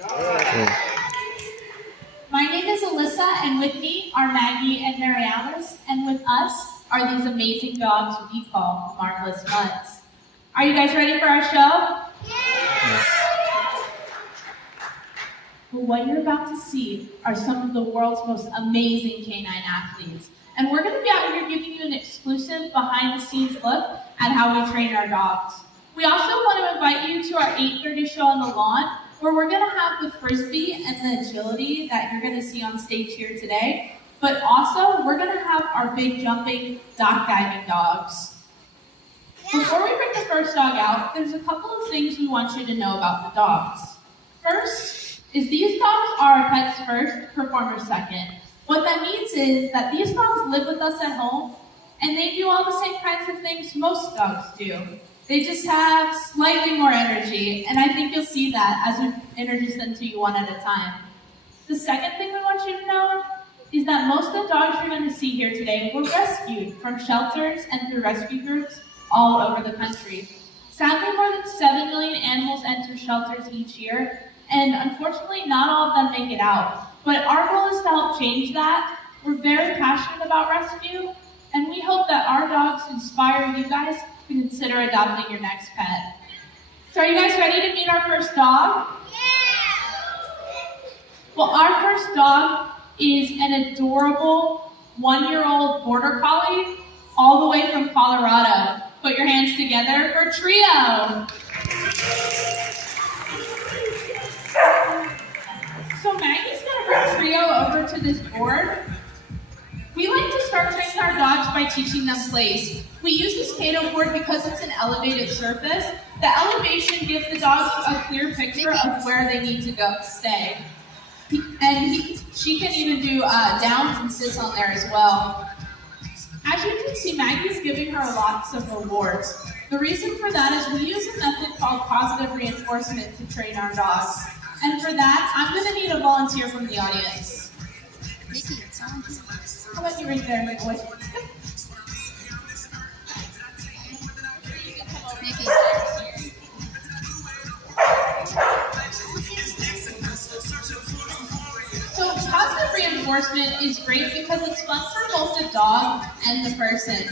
My name is Alyssa, and with me are Maggie and Mary Alice, and with us are these amazing dogs we call Marvelous Mutts. Are you guys ready for our show? Yeah. Well, what you're about to see are some of the world's most amazing canine athletes. And we're going to be out here giving you an exclusive behind-the-scenes look at how we train our dogs. We also want to invite you to our 8:30 show on the lawn, where we're going to have the frisbee and the agility that you're going to see on stage here today. But also, we're going to have our big jumping dock diving dogs. Before we bring the first dog out, there's a couple of things we want you to know about the dogs. First is these dogs are our pets first, performers second. What that means is that these dogs live with us at home, and they do all the same kinds of things most dogs do. They just have slightly more energy, and I think you'll see that as we introduce them to you one at a time. The second thing we want you to know is that most of the dogs you're going to see here today were rescued from shelters and through rescue groups all over the country. Sadly, more than 7 million animals enter shelters each year, and unfortunately, not all of them make it out. But our goal is to help change that. We're very passionate about rescue, and we hope that our dogs inspire you guys to consider adopting your next pet. So are you guys ready to meet our first dog? Yeah! Well, our first dog is an adorable 1-year-old border collie all the way from Colorado. Put your hands together for Trio. So Maggie's going to bring Trio over to this board. We like to start training our dogs by teaching them place. We use this Kato board because it's an elevated surface. The elevation gives the dogs a clear picture of where they need to go stay. She can even do downs and sits on there as well. As you can see, Maggie's giving her lots of rewards. The reason for that is we use a method called positive reinforcement to train our dogs. And for that, I'm going to need a volunteer from the audience. How about you right there, my boy? So positive reinforcement is great because it's fun for both the dog and the person.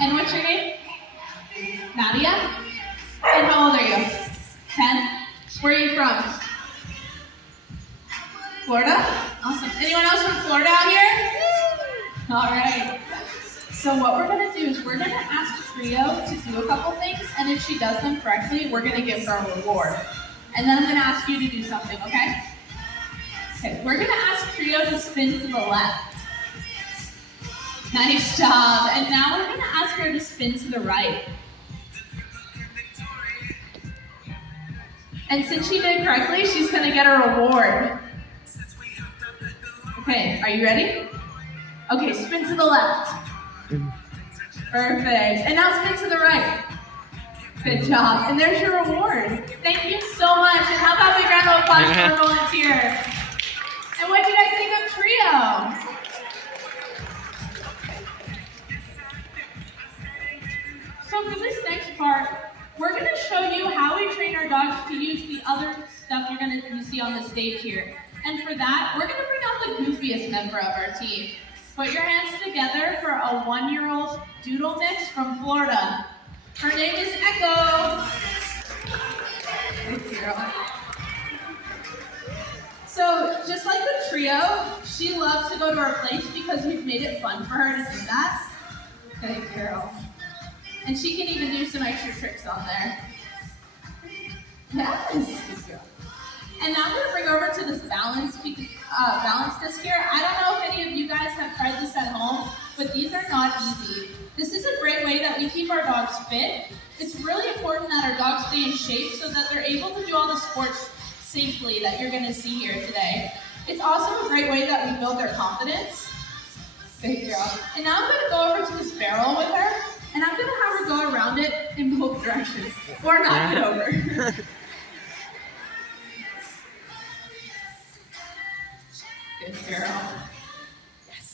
And what's your name? Nadia? And how old are you? 10? Where are you from? Florida? Awesome. Anyone else from Florida out here? All right. So what we're going to do is we're going to ask Trio to do a couple things, and if she does them correctly, we're going to give her a reward. And then I'm going to ask you to do something, okay? Okay, we're going to ask Trio to spin to the left. Nice job. And now we're going to ask her to spin to the right. And since she did it correctly, she's going to get a reward. Okay, are you ready? Okay, spin to the left. Perfect. And now spin to the right. Good job. And there's your reward. Thank you so much. And how about a big round of applause for our volunteer? And what do you guys think of Trio? So for this next part, we're going to show you how we train our dogs to use the other stuff you're going to see on the stage here. And for that, we're going to bring out the goofiest member of our team. Put your hands together for a 1-year-old doodle mix from Florida. Her name is Echo. Good girl. So just like the Trio, she loves to go to our place because we've made it fun for her to do that. Good girl. And she can even do some extra tricks on there. Yes, good girl. And now I'm going to bring over to this balance disc here. I don't know if any of you guys have tried this at home, but these are not easy. This is a great way that we keep our dogs fit. It's really important that our dogs stay in shape so that they're able to do all the sports safely that you're going to see here today. It's also a great way that we build their confidence. Good girl. And now I'm going to go over to this barrel with her, and I'm going to have her go around it in both directions, or knock it over. Good girl. Yes.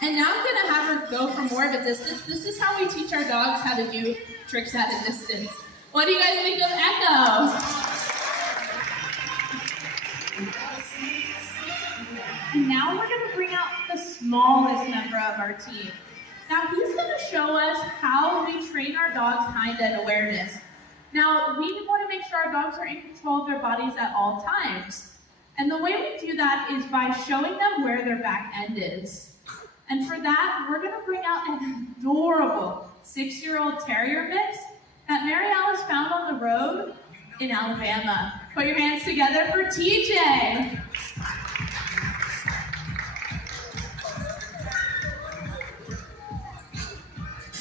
And now I'm going to have her go for more of a distance. This is how we teach our dogs how to do tricks at a distance. What do you guys think of Echo? smallest member of our team. Now he's going to show us how we train our dogs hind-end awareness. Now we want to make sure our dogs are in control of their bodies at all times. And the way we do that is by showing them where their back end is. And for that, we're going to bring out an adorable 6-year-old terrier mix that Mary Alice found on the road in Alabama. Put your hands together for TJ.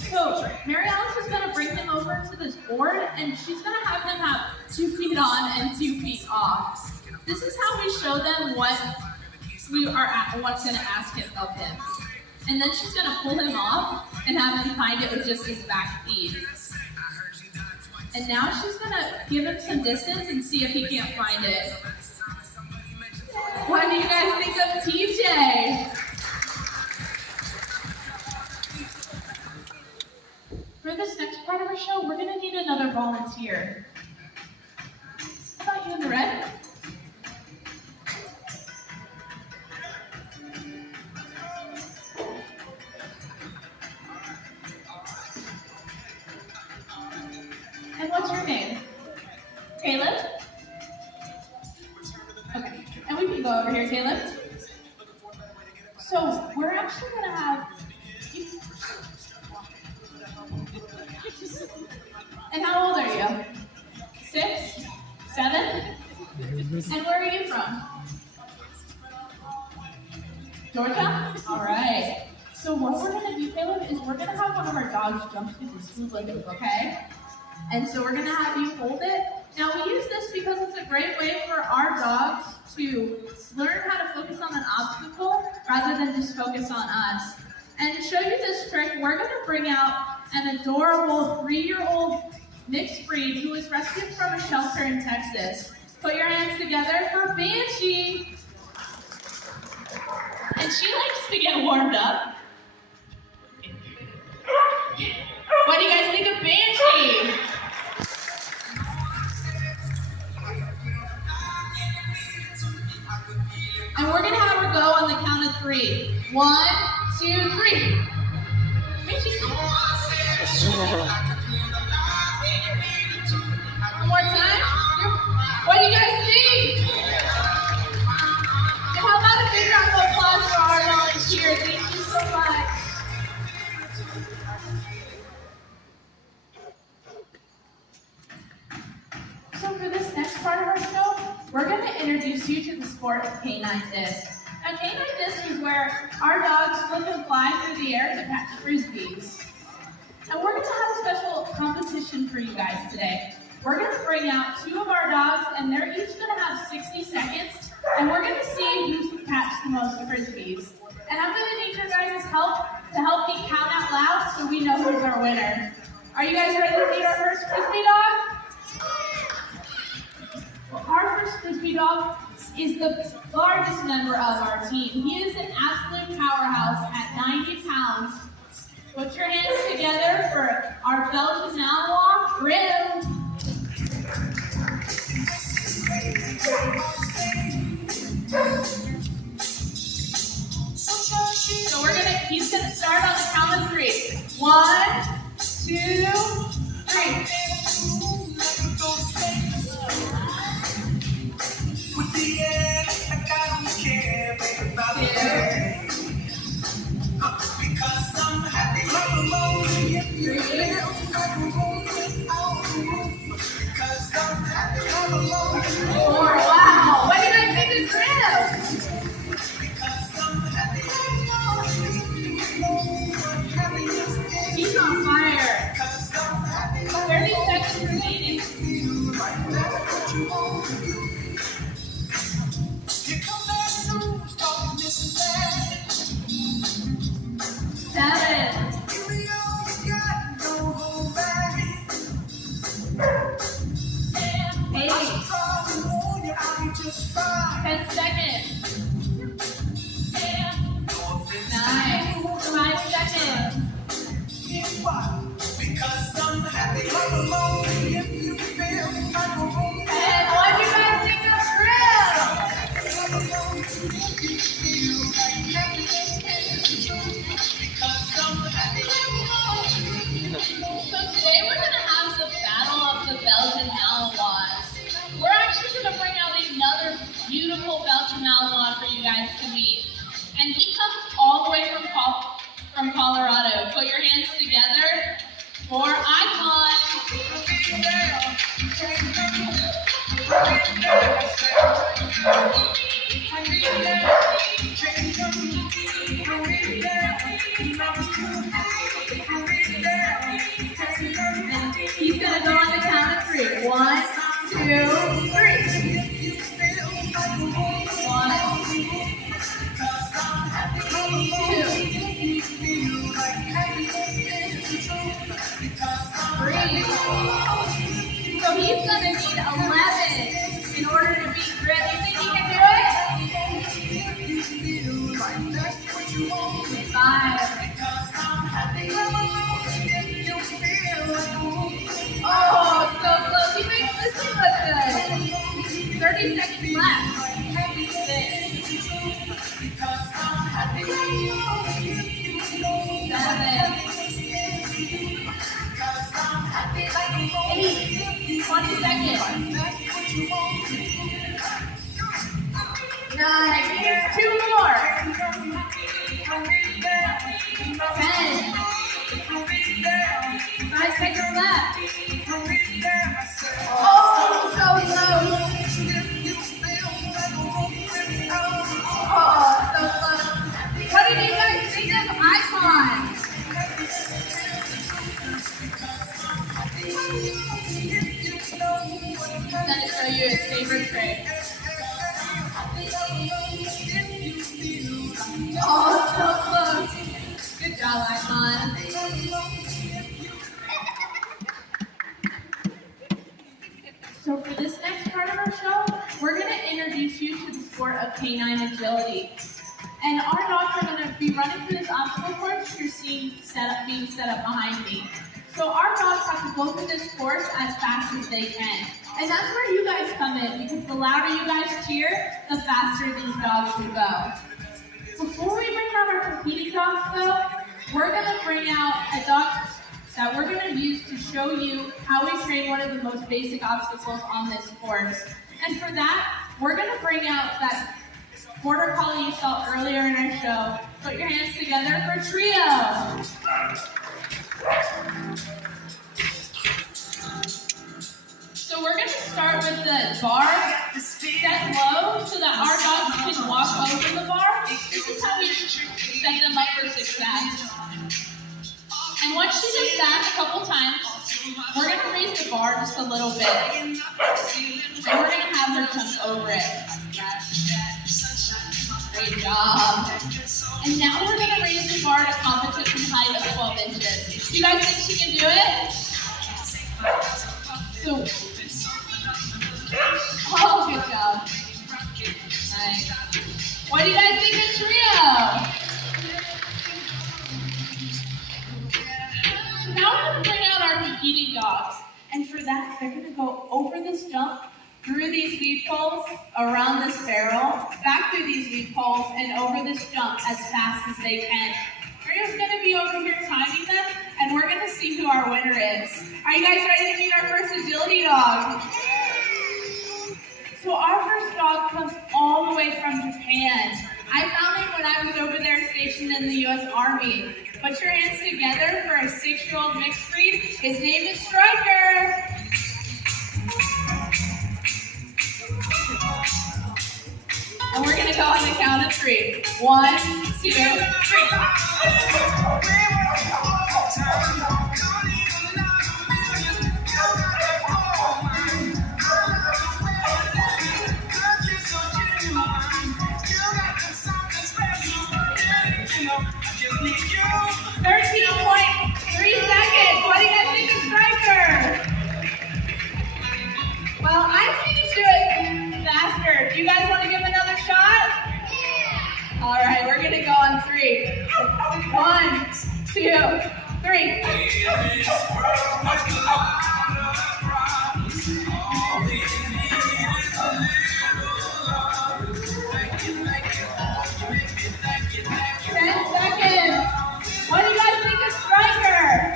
So Mary Alice is going to bring him over to this board, and she's going to have him have 2 feet on and 2 feet off. This is how we show them what's going to ask him of him. And then she's going to pull him off and have him find it with just his back feet. And now she's going to give him some distance and see if he can't find it. What do you guys think of TJ? For this next part of our show, we're going to need another volunteer. How about you in the red? And what's your name? Caleb? Okay, and we can go over here, Caleb. So we're actually going to have... And how old are you? 6? 7? And where are you from? Georgia? All right. So what we're going to do, Caleb, is we're going to have one of our dogs jump through this food loop, okay? And so we're going to have you hold it. Now we use this because it's a great way for our dogs to learn how to focus on an obstacle rather than just focus on us. And to show you this trick, we're going to bring out an adorable 3-year-old mixed breed who was rescued from a shelter in Texas. Put your hands together for Banshee. And she likes to get warmed up. What do you guys think of Banshee? And we're going to have her go on the count of 3. 1, 2, 3. Banshee. One more time. What do you guys think? And how about a big round of applause for our volunteer? Thank you so much. So for this next part of our show, we're going to introduce you to the sport of canine disc. Now canine disc is where our dogs flip and fly through the air to catch frisbees. And we're going to have a special competition for you guys today. We're going to bring out 2 of our dogs, and they're each going to have 60 seconds, and we're going to see who can catch the most frisbees. And I'm going to need your guys' help to help me count out loud so we know who's our winner. Are you guys ready to meet our first frisbee dog? Well, our first frisbee dog is the largest member of our team. He is an absolute powerhouse at 90 pounds. Put your hands together for our Belgian Malinois, Grim. So he's gonna start on the count of 3. 1, 2, 3. Wow, what do you guys think of Griff? He's on fire. 30 seconds remaining. 7. 8. And he's going to go on the count of 3. 1, 2, 3. 3. So he's going to need 11 in order to beat Grit. You think he can do it? 5. Oh, so close. He makes this one look good. 30 seconds left. 6. 7. 8. 20 seconds. 9. Here's 2 more. 10. 5 seconds left. Oh, so close. Oh, so close. What did you guys think of Icon? I'm going to show you his favorite trick. Oh, so close. Good job, Icon. So for this next part of our show, we're going to introduce you to the sport of canine agility. And our dogs are going to be running through this obstacle course you're seeing being set up behind me. So our dogs have to go through this course as fast as they can. And that's where you guys come in, because the louder you guys cheer, the faster these dogs will go. Before we bring out our competing dogs though, we're going to bring out a dog that we're going to use to show you how we train one of the most basic obstacles on this course. And for that, we're going to bring out that border collie you saw earlier in our show. Put your hands together for trio. So we're going to start with the bar set low so that our dogs can walk over the bar. This is how we set them up for success. And once she does that a couple times, we're going to raise the bar just a little bit. And we're going to have her jump over it. Great job. And now we're going to raise the bar to competition height of 12 inches. You guys think she can do it? So, oh, good job. Nice. What do you guys think of trio? So now we're going to bring out our competing dogs. And for that, they're going to go over this jump, through these weed poles, around this barrel, back through these weed poles, and over this jump as fast as they can. Trio's going to be over here timing them, and we're going to see who our winner is. Are you guys ready to meet our first agility dog? So our first dog comes all the way from Japan. I found him when I was over there stationed in the U.S. Army. Put your hands together for a 6-year-old mixed breed. His name is Striker. And we're going to go on the count of 3. 1, 2, 3. What do you guys think of Striker? Well, I think he's doing faster. Do you guys want to give him another shot? Yeah. All right, we're going to go on 3. 1, 2, 3. 10 seconds. What do you guys think of Striker?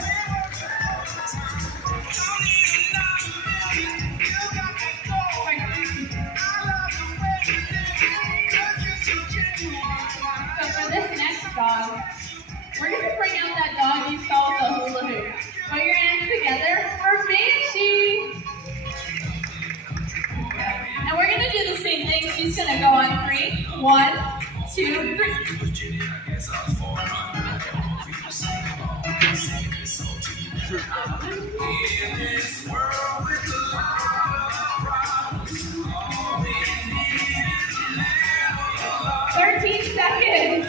So for this next dog, we're going to bring out that dog you saw with the hula hoop. Put your hands together for me. He's gonna go on 3. 1, 2, 3. In this world with a lot of problems, all we need is a 13 seconds.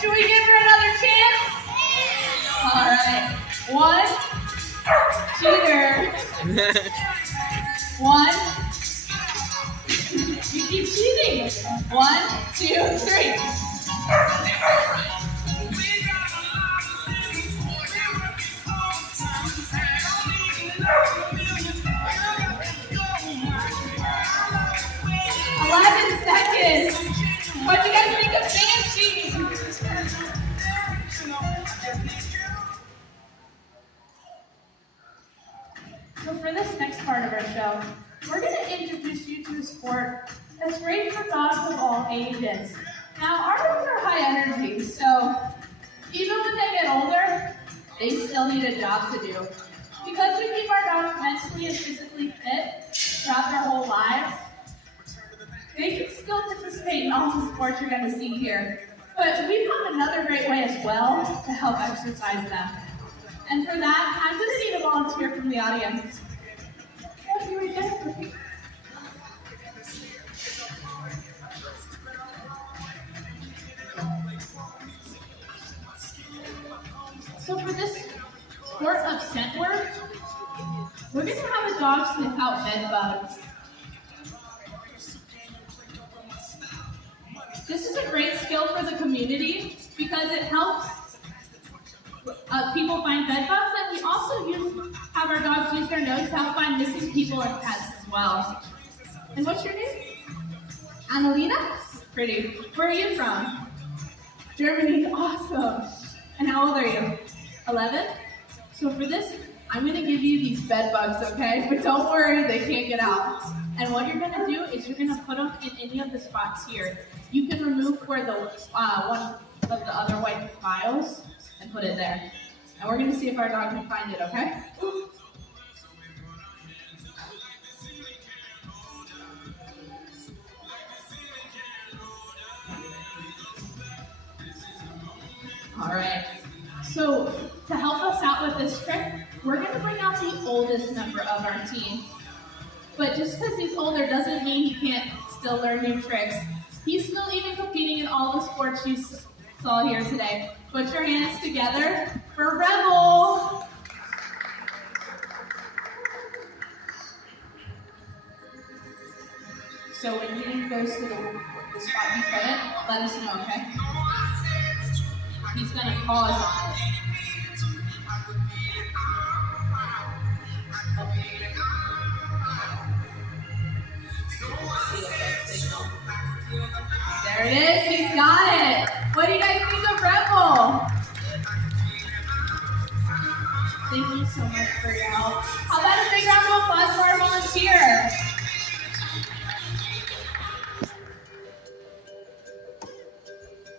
Should we give her another chance? All right. 1. Cheater. 1. You keep cheating. 1, 2, 3. Seconds. What do you guys think of Banshee? So for this next part of our show, we're going to introduce you to a sport that's great for dogs of all ages. Now, our dogs are high energy, so even when they get older, they still need a job to do. Because we keep our dogs mentally and physically fit throughout their whole lives, they can still participate in all the sports you're going to see here. But we found another great way as well to help exercise them. And for that, I'm going to need a volunteer from the audience. Oh, you were there. So for this sport of scent work, we're going to have a dog sniff out bed bugs. This is a great skill for the community because it helps people find bed bugs, and we also have our dogs use their nose to help find missing people and pets as well. And what's your name? Annalena? Pretty. Where are you from? Germany. Awesome. And how old are you? 11? So for this, I'm going to give you these bed bugs, okay? But don't worry, they can't get out. And what you're going to do is you're going to put them in any of the spots here. You can remove where the one of the other white files and put it there. And we're going to see if our dog can find it, okay? All right. So to help us out with this trick, we're going to bring out the oldest member of our team. But just because he's older doesn't mean he can't still learn new tricks. He's still even competing in all the sports you saw here today. Put your hands together for Rebel. So when he goes to the spot you put it, let us know, okay? He's going to call us on it. There it is, he's got it. What do you guys think of Rebel? Thank you so much for your help. How about a big round of applause for our volunteer?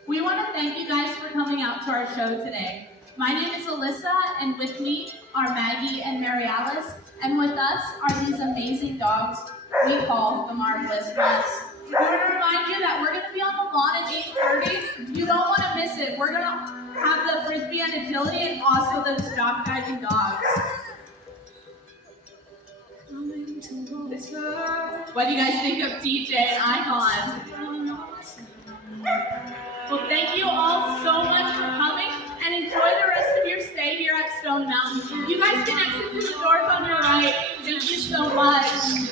We want to thank you guys for coming out to our show today. My name is Alyssa, and with me are Maggie and Mary Alice, and with us are these amazing dogs we call the Marvelous Mutts. We want to remind you that we're going to be on the lawn at 8:30. You don't want to miss it. We're going to have the frisbee and agility and also the stock diving dogs. What do you guys think of TJ and Icon? Well, thank you all so much for coming, and enjoy the rest of your stay here at Stone Mountain. You guys can exit through the doors on your right. Thank you so much.